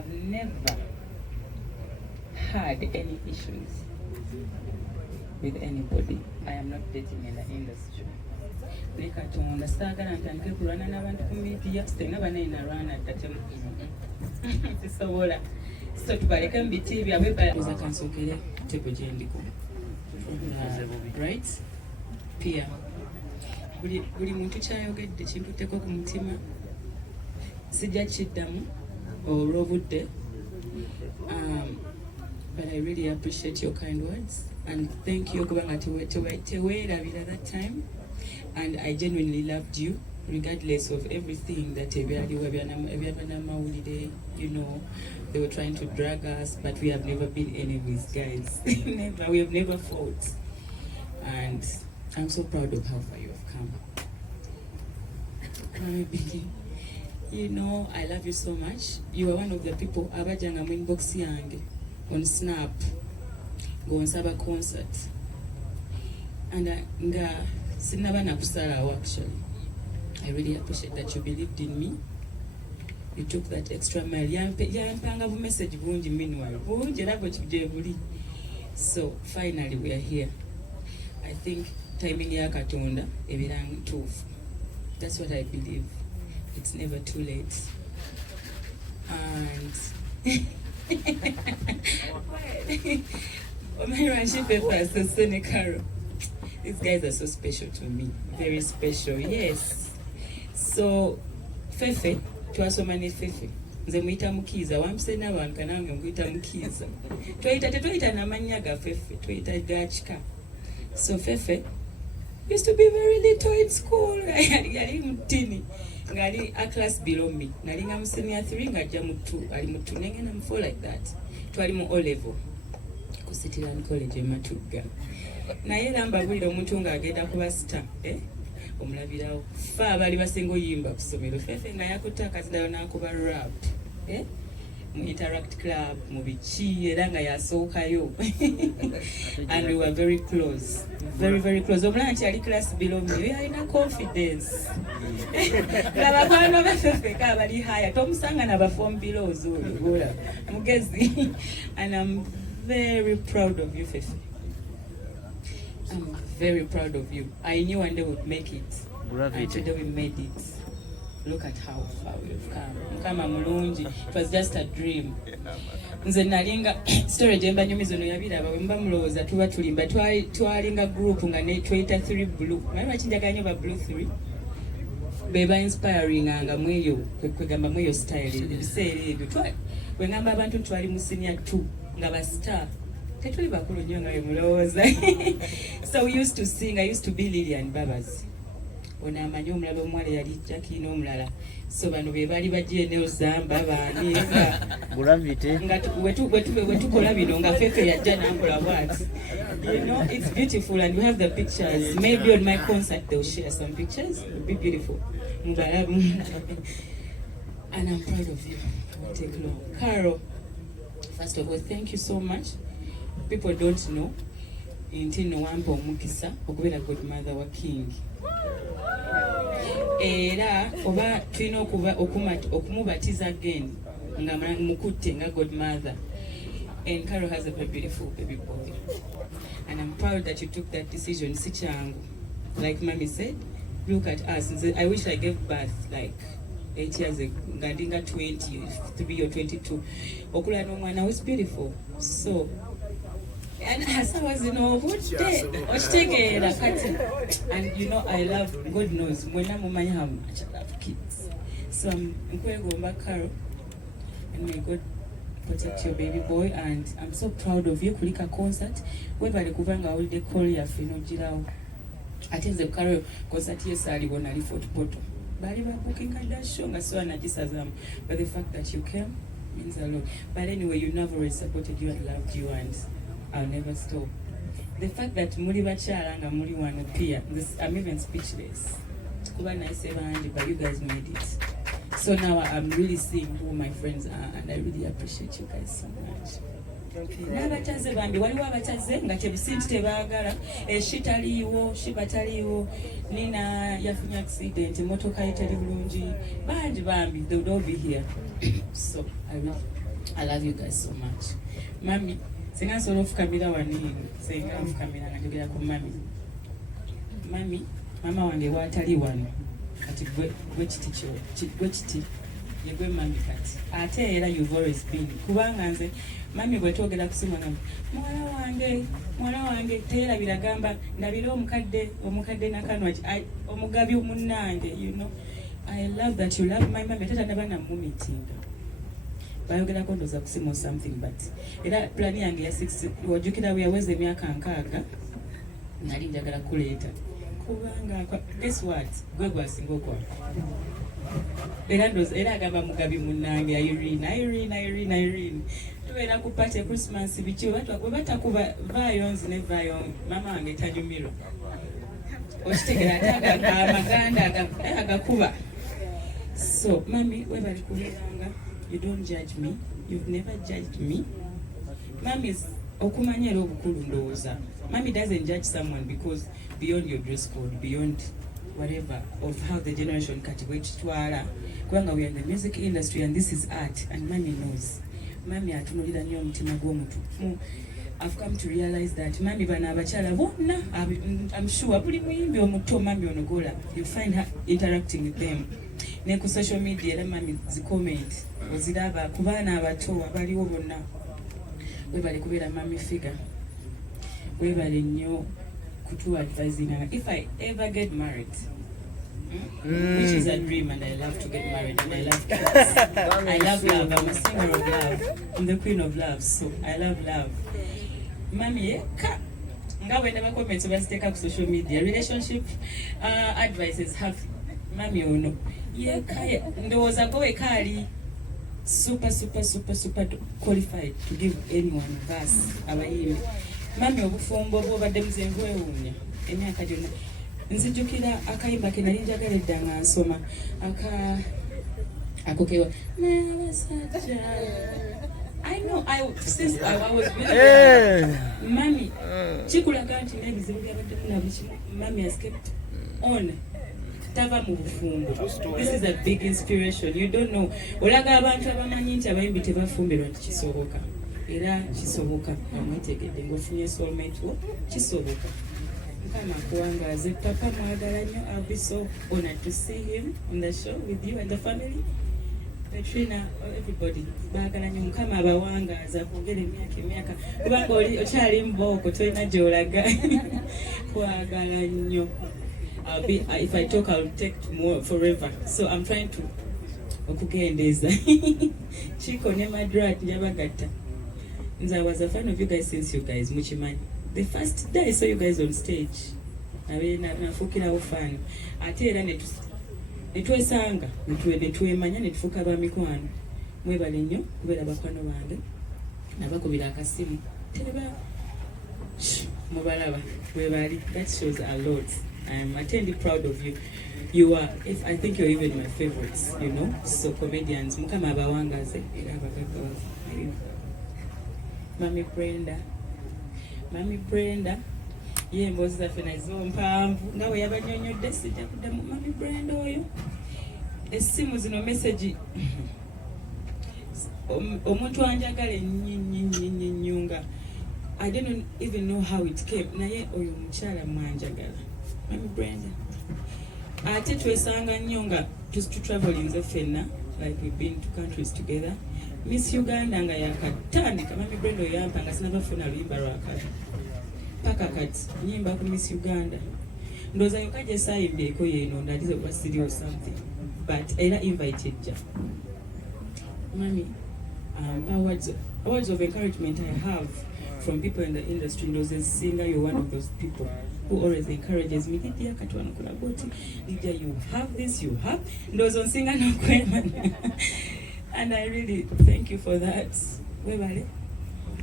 have never had any issues with anybody. I am not dating in the industry. Nekatonda saagala ntandike kulwana n'abantu ku media singa banayina lwana tatemu sisobola so tubaleke mu biti byabwe balaza kansookere tebo gye ndiko right pia buli muntu kyayogedde kintutteko ku mutima sijja kiddamu olw'obudde but I really appreciate your kind words and thank you kubanga teweerabira that time. And I genuinely loved you, regardless of everything that you know, they were trying to drag us, but we have never been enemies, guys. Never, we have never fought. And I'm so proud of how far you have come. You know, I love you so much. You are one of the people, abajanga mu inbox yange, on Snap, go on Saba concert. And actually, I really appreciate that you believed in me. You took that extra mile. Message meanwhile. So finally we are here. I think timing ya katonda ebirang tufu. That's what I believe. It's never too late. And these guys are so special to me, very special, yes. So, Fefe, twasomane Fefe. Nze muita mukiza, wamse n'abantu nange muita mukiza. Twaita n'amannya ga Fefe, twaita gachika. So Fefe used to be very little in school. Yali mutini, ngali a class below me. Nali nga mu senior 3 ngajja mu 2, ali mu 2 nenge na mu 4 like that. Twali mu O level. Ku Cityland College e Matugga. Naye lambabulira omuntu ng'agenda kuba star omulabirawo fe abali basinga oyimba ku ssomero Fefe nga yakutte akazirayo n'akuba rap mu Interact Club mu biki era nga yasookayo and we were very close, very close. Omulala nti yali class below me alina confidence labakwano be Fefe ka bali haya tomusanga n'abaform belows oyo gola mugezi and I'm very proud of you Fefe. I'm very proud of you. I knew one day we'd make it. And today we made it. Look at how far we've come. Mukama mulungi. It was just a dream. Nze nalinga story jemba nyumizo no yabiraba wemba mulowooza tuba tulimba twalinga group nga ne tweta 3 blue. Naye wakinjaganya ba blue 3. Beba inspiring anga mweyo kwegamba mweyo style ebiseera ebyo. We ngamba abantu twali mu senior 2 nga ba star. So we used to sing. I used to be Lydia and Babas. Ona amanyo omulala omwala yali Jackie n'omulala. So bano be bali bajje ne Ozamba bani Buravite. Nga wetukola bino nga Fefe yajja n'ankola bwati. You know, it's beautiful and we have the pictures. Maybe on my concert they'll share some pictures. It'll be beautiful. And I'm proud of you. Take long. Carol, first of all, thank you so much. People don't know Intino Wampo Mukisa okubeera godmother wa King. Era oba tulina okumubatiza again nga mukutte nga godmother. And Carol has a very beautiful baby boy. And I'm proud that you took that decision. Sichangu. Like Mommy said, look at us. I wish I gave birth like 8 years ago. Ngandinga 23 or 22. Okula no mwana was beautiful. So and as I was in a good day, and you know I love, God knows, when I'm I love kids. So I'm going to go back, Carol, and may God protect your baby boy. And I'm so proud of you. Kulika concert, whether the Kuvanga will they call you, you know, Jirao. I think the Carol concert yes, I live on a Fort Poto. But I booking at that show, so I just as but the fact that you came means a lot. But anyway, you never always supported you and loved you, and I'll never stop. The fact that muri bachala nga muri wano pia, I'm even speechless. Kuba nice but you guys made it. So now I'm really seeing who my friends are, and I really appreciate you guys so much. N'abataze bambi waliwo abataze nga tebisinti tebaagala shitaliiwo shibataliiwo nina yafunye accident emotoka etali bulungi bangi bambi they would all be here. So I really I love you guys so much. Mami, singa solo fukamira wani, singa fukamira njogera ku mami. Mami, mama wange watali wano. Kati gwe kiti yegwe mami kati. Ate era you've always been. Kubanga nze mami bwe twogera ku simu ngamba mwana wange teera biragamba ndabira omukadde nakanwa omugabi munnange, you know. I love that you love my mami. Tata nabana mu meeting. Bayogerako ndoza kusimu something, but era plan yange ya 6 wajukira we yaweze emyaka 6 nali njagala kuleeta kubanga guess what gwe gwasinga okwa era agamba mugabi munnange Irene tubeera ku party Christmas biki bwe batakuba vayons ne vayon mama wange tanyumirwa okitegera ataga amaganda agakuba. So mami webali kubeeranga. You don't judge me. You've never judged me. Mami is okumanya era obukulu ndowooza. Mami doesn't judge someone because beyond your dress code, beyond whatever of how the generation kati bwekitwala. Kubanga we are in the music industry and this is art and mami knows. Mami atunulira nnyo omutima gw'omuntu. I've come to realize that mami bana abakyala bonna, I'm sure buli muyimbi omuto mami onogola, you find her interacting with them. Ne ku social media era mami zicomment oziraba ku baana abato abaliwo bonna. Webale kubeera mami figure. Webale nnyo kutu advising. If I ever get married, which is a dream, and I love to get married and I love kids. I love love. I'm a singer of love. I'm the queen of love, so I love love. Mami, nga wenda ba comments baziteka ku social media, relationship advices have mami ono. Ndowooza gowe kali super qualified to give anyone of us abayimbi. Mami obufumbo bwobadde muzenvu ewuunya emyaka gyonna. Nzijukira akayimba ke nali njagala edda nga nsoma akokewa n'abasajja. I know since I was really mami chikulaga nti n'ebizibu byabadde munabikimu. Mami has kept on. Tava mu bufumbo. This is a big inspiration. You don't know. Olaga abantu abamanyi nti abayimbi tebafumbirwa nti kisoboka. Era kisoboka. Amwetegedde ng'ofunye soulmate wo kisoboka. Nkama kuwangaze papa mwagala nnyo. I'll be so honored to see him on the show with you and the family. Petrina, everybody. Baagala nnyo mukama abawangaza kwogera emyaka. Kubanga oli okyali mbooko tolina gy'olaga. Kwagala nnyo. If I talk, I'll take more forever. So I'm trying to okugendeza. Chiko ne Madrat Yabagata. I was a fan of you guys since you guys muchimanyi. The first day I saw you guys on stage. Nafukira ufani. Ate era netwesanga, netwemanya netufuka ba Mukwano. Mwebale nnyo kubeera bakwano bange. Nabakubira akasimu. Teba mubalaba webali. That shows a lot. I'm eternally proud of you. You are, I think you're even my favorites, you know. So comedians, mukama abawangaze, Mami Brenda, ye mbozi zaffe nazo mpanvu, nga we yabanyonyodde sijja kuddamu Mami Brenda oyo. Essimu zino message omuntu anjagala ennyo. I didn't even know how it came. Naye oyo mukyala mwanjagala. Mami Brenda. Ate twesanga nnyo nga traveling ffenna, like we've been to countries together. Miss Uganda nga yakatandika Mami Brenda oyampa nga sinabafuna luyimba lwakati. Paka kati nyimba ku Miss Uganda. Ndowooza yokka gye saayimbyeko yeeno ndalize oba siri or something. But era invited ja. Mami, words of encouragement I have from people in the industry. Ndowooza singer, you're one of those people who always encourages me. Lydia katwana kuna boti. Lydia, you have this, you have. Ndowooza singer no kwemana. And I really thank you for that. Webale.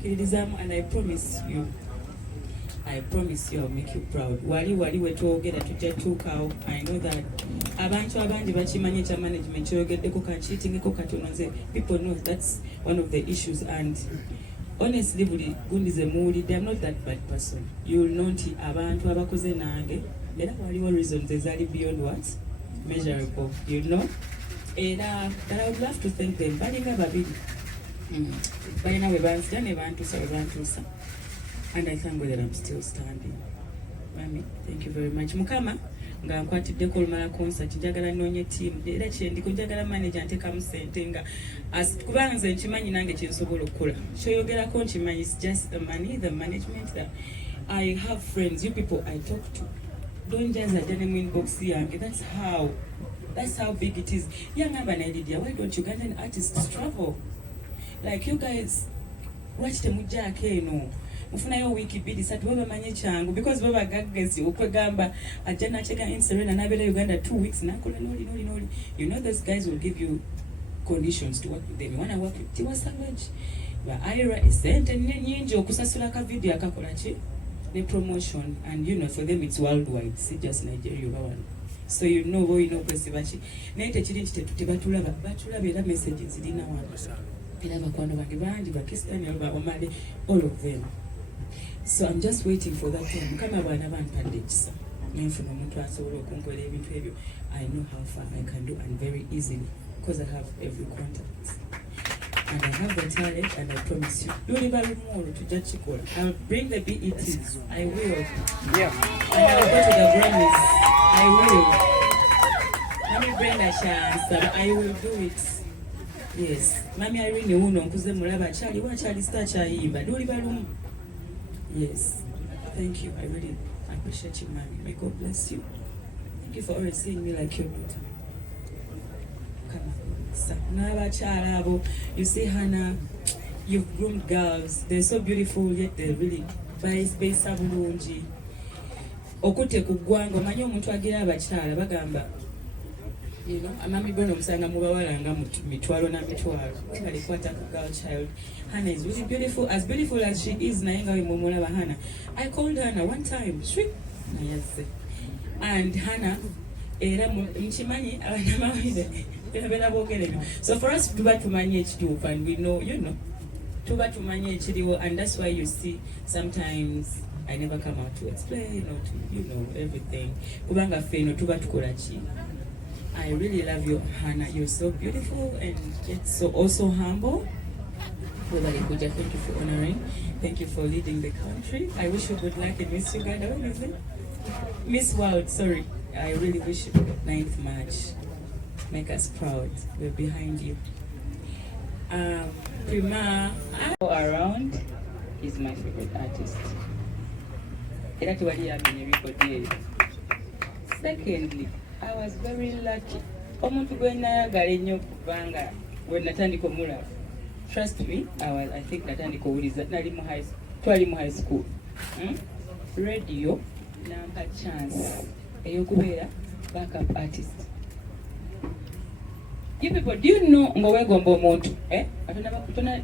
And I promise you I'll make you proud. Wali wetwogera tujja tuukaawo. I know that abantu abangi bakimanyi ekya management kyogeddeko kankiitingeko katono nze. People know that's one of the issues, and honestly buli gundi ze muwulidde, I'm not that bad person. You'll know nti abantu abakoze nange era waliwo reasons ezaali beyond what measurable, you know. Era that I would love to thank them. Balinga babiri balina we banzija ne bantuusa we bantuusa, and I thank God that I'm still standing. Mami, thank you very much. Mukama nga nkwatiddeko olumala concert, njagala nnoonye team era kyendiko njagala manager ntekamu ssente nga kubanga nze nkimanyi nange kyensobola okukola. Kyoyogerako nkimanyi, it's just the money, the management that I have friends, you people I talk to. Don't just ajja ne mu inbox yange. That's how big it is. Yangamba na Lydia, why don't Ugandan artists travel? Like you guys, lwaki temujjaako eno? Mufunayo wiki bbiri ssatu bamanye kyangu because baba gaggezi okwegamba ajja nacheka in Serena nabeera Uganda 2 weeks nakola noli. You know those guys will give you conditions to work with them. You want to work with Tiwa Savage, but Ira is sent and nyingi okusasula ka video akakola ki the promotion, and you know for them it's worldwide, see just Nigeria one. So you know kwesi bachi naye tekiri nti tebatulaba era messages zirina wano era bakwano bange bangi bakistani abamale all of them. So I'm just waiting for that time. Kama bwana bampadde ekisa nenfuna omuntu asobola okunkola ebintu ebyo, I know how far I can do and very easily because I have every contact and I have the talent, and I promise you I'll bring the BETs. I will. Yeah. And I'll go to the Grammys. I will. Let me bring a chance. I will do it. Yes. Mami Irene uno nkuze mulaba chali wa chali star chayimba. Duli balumu. Yes. Thank you. I really appreciate you, Mami. May God bless you. Thank you for always seeing me like your daughter. You see Hannah, you've groomed girls. They're so beautiful yet they're really based bulungi. Okute kugwango manyi omuntu agira abakyala bagamba, you know, amami bono musanga mubawalanga mitwalo na mitwalo. Balikwata ku girl child. Hannah is really beautiful as she is. Naye nga we mumulaba Hannah. I called Hannah one time. And Hannah era mchimanyi abanamawide. So for us tuba tumanye ekituufu, and we know, you know, tuba tumanye ekiriwo, and that's why you see sometimes I never come out to explain or to, you know, everything. Kubanga feno tuba tukola ki. I really love you, Hannah. You're so beautiful and yet so also humble. Thank you for honoring. Thank you for leading the country. I wish you good luck in Miss Uganda. What is it? Miss World, sorry. I really wish you 9th March. Make us proud. We're behind you. Prima, around is my favorite artist. Secondly, I was very lucky. Trust me, I think natandika is that twali mu high school. Radio nampa chance eyokubeera backup artist. You people, do you know ngowegomba omuntu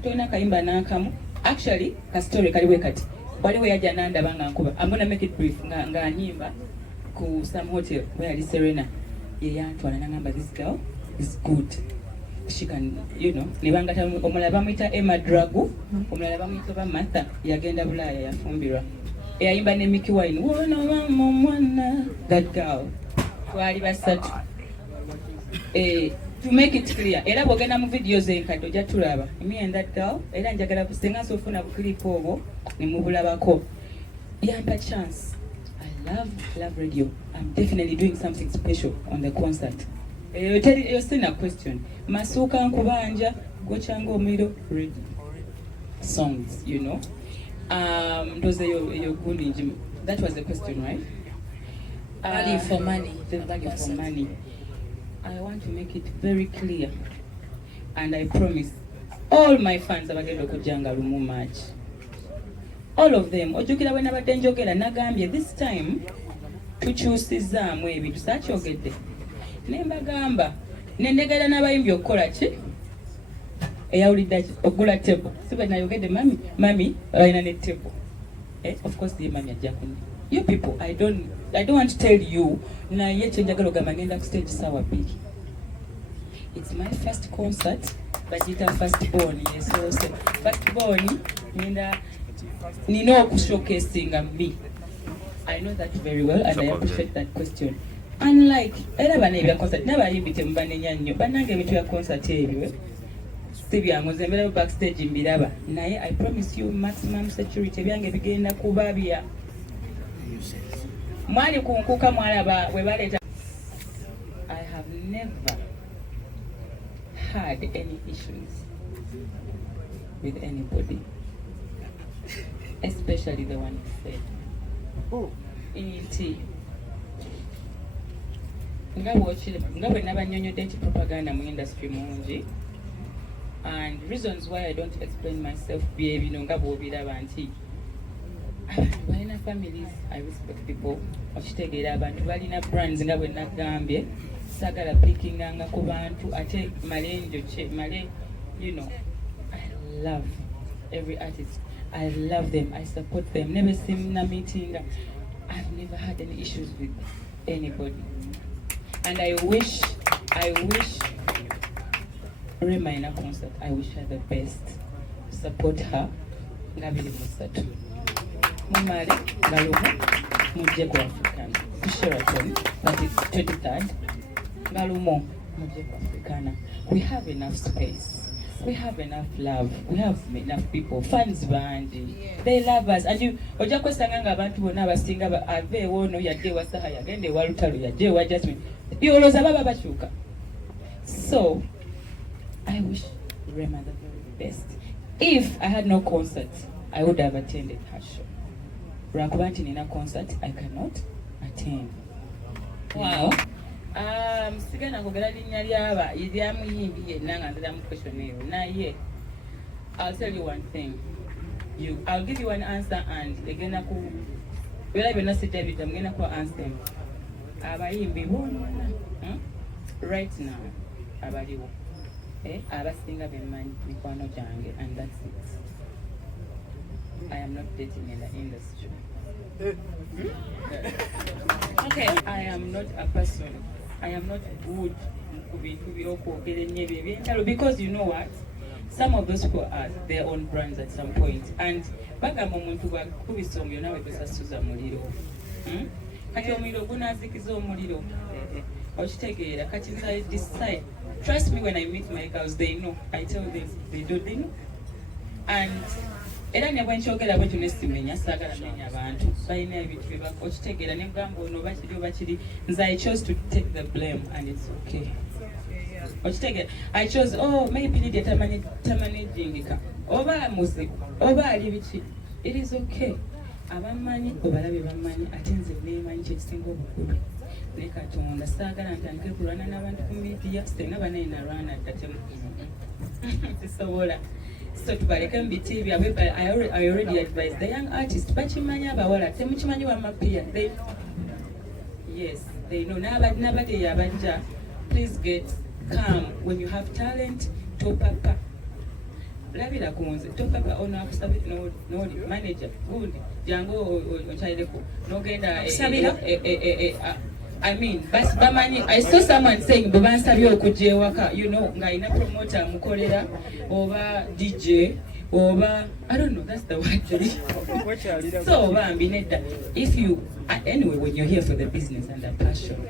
tolina kayimba n'akamu? Actually ka story kaliwe kati waliwo yajja nandaba nga nkuba. I'm gonna make it brief. nga nyimba ku some hotel where ali Serena ye yantwala nangamba this girl is good, she can, you know, nibanga omulala bamuyita Emma Dragu, omulala bamuyita Martha, yagenda Bulaya yafumbirwa eyayimba ne Mickey Wine wona mwana, that girl twali basatu. To make it clear, era bogenda mu videos enkadde ojja tulaba me and that girl, era njagala kusenga sofuna clip obwo ne mubulabako. Yampa chance. I love radio. I'm definitely doing something special on the concert. You're still a question. Masuka nkubanja gochanga omuliro radio songs, you know. Those are your good. That was the question, right? Value for money. The value for money. I want to make it very clear, and I promise all my fans abagenda okujjanga lumu March, all of them. Ojjukira bwe nabadde njogera nagambye this time tukyusizaamu ebintu sakyogedde ne mbagamba nendegera n'abayimbi okukola ki eyawulidde okugula table. Sibe nayogedde mami alina ne table. Of course the mami ajja kunne. You people, I don't want to tell you naye kyenjagala ogamba ngenda ku stage sawa bbiri. It's my first concert, bagita first born. Yes, so first born nina okushowcasinga me. I know that very well and I appreciate that question. Unlike era bana ebya concert nabayimbi temubanenya nnyo bannange ebintu ya concert ebyo byangu nze mbeera backstage mbiraba naye I promise you maximum security byange bigenda kuba bya mwali kunkuka mwalaba bwe baleeta. I have never had any issues with anybody, especially the one who said inti nga bwe nabanyonyodde nti propaganda mu industry mungi, and reasons why I don't explain myself bye bino nga bw'obiraba nti abantu balina families. I respect people. Okitegeera abantu balina brands nga bwe nagambye, sagala pickinga ku bantu ate malenjo che male, you know. I love every artist. I love them. I support them. Never seen a meeting. I've never had any issues with anybody. And I wish REMA in a concert. I wish her the best. Support her. Ngabili musatu. Mumali, Galumo, Mujeko Africana. Sheraton, that is 23rd. Galumo, Mujeko Africana. We have enough space. We have enough love. We have enough people. Fans bandi. They love us. And you oja kwesanga nga abantu bonna abasinga ave wono yadde wasaha yagende walutalo yadde wa Jazmine. Yoloza baba bachuka. So I wish REMA the very best. If I had no concert, I would have attended her show. Rakubanti nina concert, I cannot attend. Wow. Sigana kugala linnya lyaba eryamuyimbi yenna nga nziramu question eyo naye I'll tell you one thing. I'll give you one answer and egenda ku byonna byonna sitabita mugenda ku answer. Abayimbi bonna right now abaliwo abasinga bemmanyi mikwano gyange, and that's it. I am not dating in the industry. Okay, I am not a person. I am not good because you know what? Some of those people are their own brands at some point. And baga momuntu wa kubisomo nawe besasuza muliro. Kati omuliro gunazikiza omuliro. Okitegeera kati I decide. Trust me, when I meet my girls, they know. I tell them, they know. And era ne bwenkyogera bwe tunesimenya saagala menya abantu balina ebintu bye okitegeera ne gamba ono bakiri nze I chose to take the blame, and it's okay. Okitegeera I chose, maybe Lydia tamanagingika oba muzibu oba ali biki, it is okay. Abamanyi obalabe bamanyi ate nze neemanyi kyekisinga obukulu ne Katonda saagala ntandike kulwana n'abantu ku media sitenga banaye nalwana ddatemu sisobola. So tubaleke mbiti byabwe. I already advised the young artists bakimanya abawala temukimanyi wa mapia. Yes, they know. Nabade yabanja, please get calm. When you have talent, topapa labira kunze topapa ono akusabe no manager good jango ochaileko nogenda I mean, but bamani, I saw someone saying babansabye okujja ewaka, you know, nga ina promoter mukolera oba DJ oba I don't know, that's the word. So bambi nedda, if you anyway, when you're here for the business and the passion,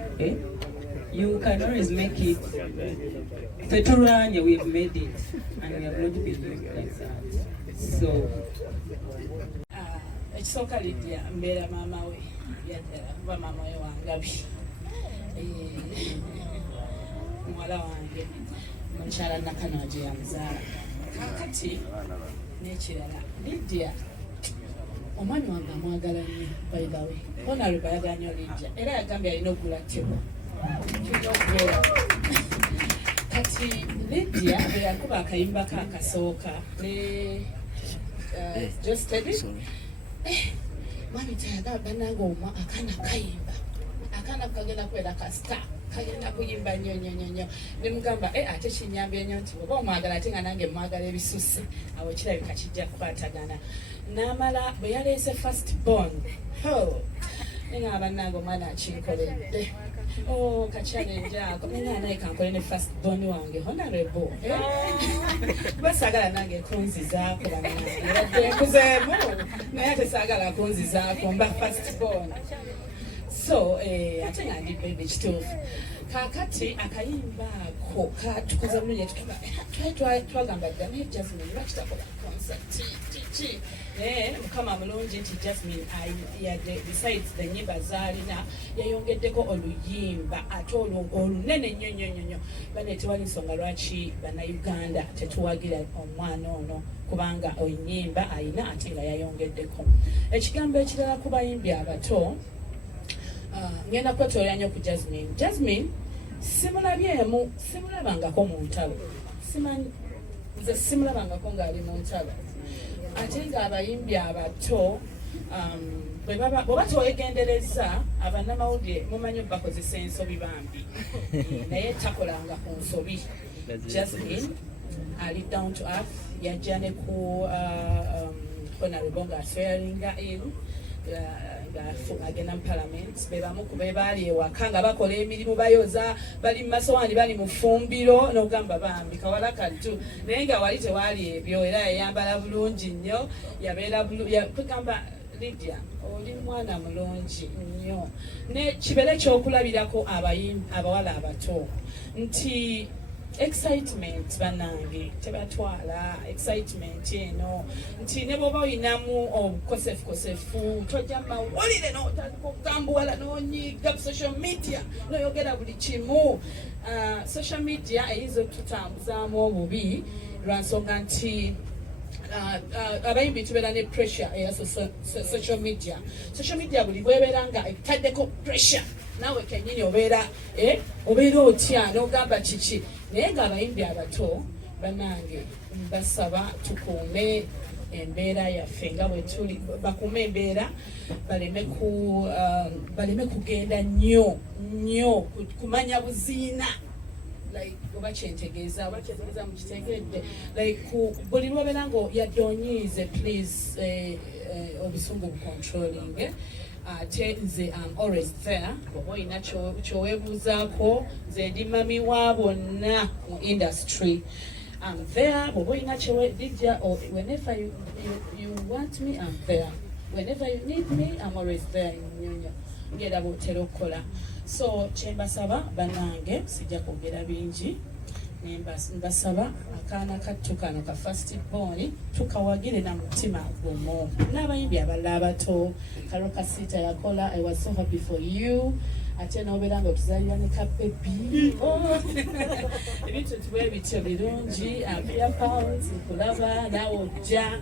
you can always make it. Feturanya, we have made it, and we have not been doing like that. So ekisoka Lydia mbeera maama we yaddala kuba maama we wangabi muwala wange mukyala Nakanaje yamuzaala kakati n'ekirala Lydia omwami wange amwagala nnyo by the way Honorable bayagala nnyo Lydia era yagambye alina okugula tebo tulina okubeera kati Lydia bwe yakuba akayimba ke akasooka ne just steady mami tayagala banange omwa akana kayimba akana kagenda kwera kasita kagenda kuyimba nnyo ne mugamba ate kinyambye nnyo nti oba omwagala ate nga nange mwagala ebisusse awo kirabika kijja kukwatagana n'amala bwe yaleese first born nenga bannange omwana akinkoledde ka-challenge ako nenga naye kankole ne first born wange Honorable basagala nange kunzizaako bannange nkuzeemu naye ate saagala kunzizaako mba first born. So ate nga ndi bebe kituufu kakati akayimba ako katukuza bulungi twagamba dda naye Jazmine lwaki takola concert ki mukama mulungi nti Jazmine yadde besides the nyimba zaalina yayongeddeko oluyimba ate olunene nnyo bane tewali nsonga lwaki bannayuganda tetuwagira omwana ono kubanga ennyimba ayina ate nga yayongeddeko. Ekigambo ekirala ku bayimbi abato ngenda kwetoola nnyo ku Jazmine simulabangako mu ntalo nze simulabangako ng'ali mu ntalo ate ng'abayimbi abato bw'oba tewegendereza abannamawulire mumanyi bakozesa ensobi bambi naye takolanga ku nsobi. Jazmine ali down to earth yajja ne ku honorable nga swearinga in agenda mu parliament bebamu ku bebaali ewaka nga bakola emirimu bayoza bali mu masowaani bali mu ffumbiro n'ogamba bambi kawala kattu naye nga wali tewaali ebyo era yayambala bulungi nnyo yabeera kugamba Lydia oli mwana mulungi nnyo ne kibeere ekyokulabirako abawala abato nti excitement banange tebatwala excitement eno nti ne bwoba oyinamu obukosefukosefu tojja mawulire notambuwala nonyiga social media noyogera buli kimu. Social media eyinza okututambuzaamu obubi lwansonga nti abayimbi tubeera ne pressure eya social media buli bwebeera nga etaddeko pressure naawe kennyini obeera otya n'ogamba kiki naye ng'abayimbi abato bannange mbasaba tukuume embeera yaffe nga bwe tuli bakuume embeera baleme kugenda nnyo kumanya buziina like oba kyentegeeza mu kitegeedde like buli lwobeera nga yadde onyiize please obusungu bucontrolling ate nze am always there oba olina kyoweebuuzaako nze ndi mami wa bonna mu industry. I'm there bwoba olina kyeweddijja whenever you want me I'm there whenever you need me I'm always there nnyonyo ngera bwotera okukola. So kyembasaba bannange sijja kwogera bingi mbasaba akaana kattu kano ka first born tukawagire na mutima gumu n'abayimbi abalala abato Karokasita yakola I was so happy for you ate n'obeera nga otuzaalira ne kabebi ebintu tubwe bityo birungi apia pounds nkulaba naawe ojja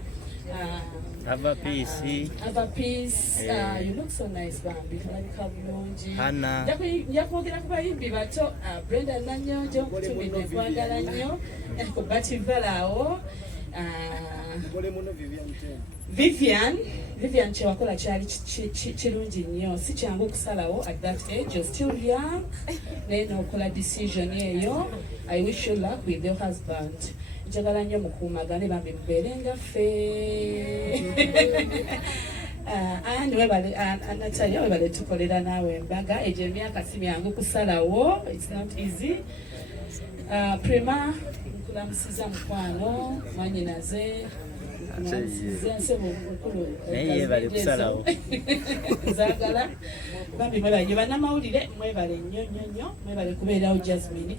Have a peace. You look so nice, Bambi. Hannah. Yakwogera ku bayimbi bato Brenda Nanyonjo tubidde kwagala nnyo ku bativalaawo Vivian kyewakola kyali kirungi nnyo si kyangu okusalawo at that age you're still young naye n'okola decision eyo. I wish you luck with your husband. Njagala nnyo mukuumagane bambi mubeere nga ffe Natalia webale tukolera naawe embaga egyo emyaka si myangu kusalawo it's not easy. Prima nkulamusiza mukwano mwanyinaze zaagala bambi mwebale bannamawulire mwebale nnyo mwebale kubeerawo Jazmine.